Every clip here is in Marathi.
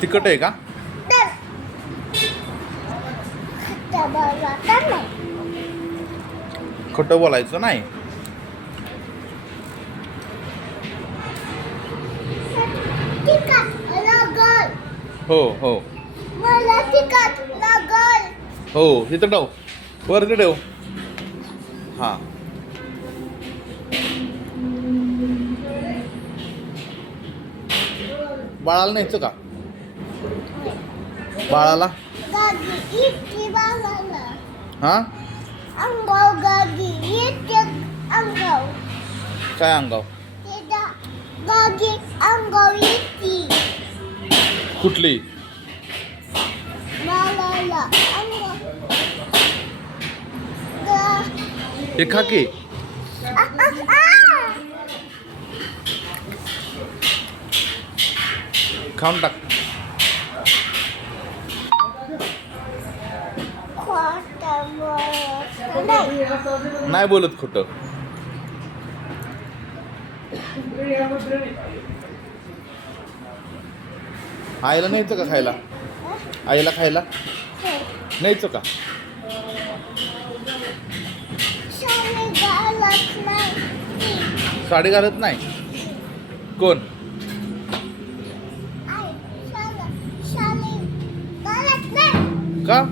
तिखट आहे का? खोटं बोलायचं नाही. हो हो मला तिखट लागल. हो, इथं ठेव, वरती ठेव. हां, बाळाला न्यायचं का? बाळाला गागी इतकी बाळाला. हां, अंगाव गागी इतकी अंगाव. काय अंगाव? गागी अंगाव इतकी कुठली? बाळाला अंगाव. हे खा की. खाऊन टाक. खोटं बोलत नाही. नाही बोलत खोटं. आईला न्यायचं का खायला? आईला खायला न्यायचं का? शाळेत घालत नाही. साडी घालत नाही कोण? आई शाळेत घालत नाही. का?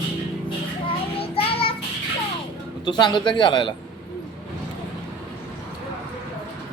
शाळेत घालत नाही. तू सांगत जा की घालायला.